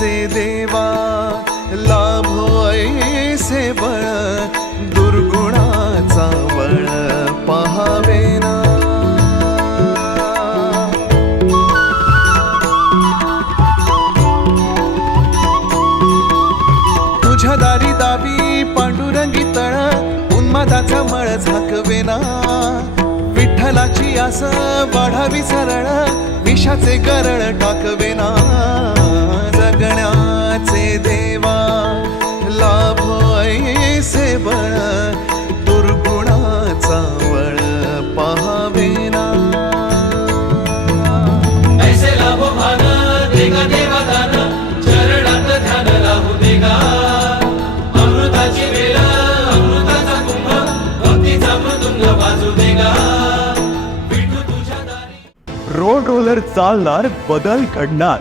देवा लाभो ऐसे बळ दुर्गुणाचा बळ पहावेना। तुझ्या दारी दावी पांडुरंगी तळ उन्मादाचा मळ झाकवेना। विठ्ठलाची आस वाढावी सरळ विषाचे गरळ टाकवेना। जगण्याचे देवा लाभो ऐसे बळ दुर्गुणाचा बळ पहावेना। ऐसे लाभो भान देगा देवा दान चरणात ध्यान लाभू देगा। अमृताची वेळ अमृताचा कुंभ भक्तीचा मृदुंग वाजू देगा। रोड रोलर चालणार बदल घडणार।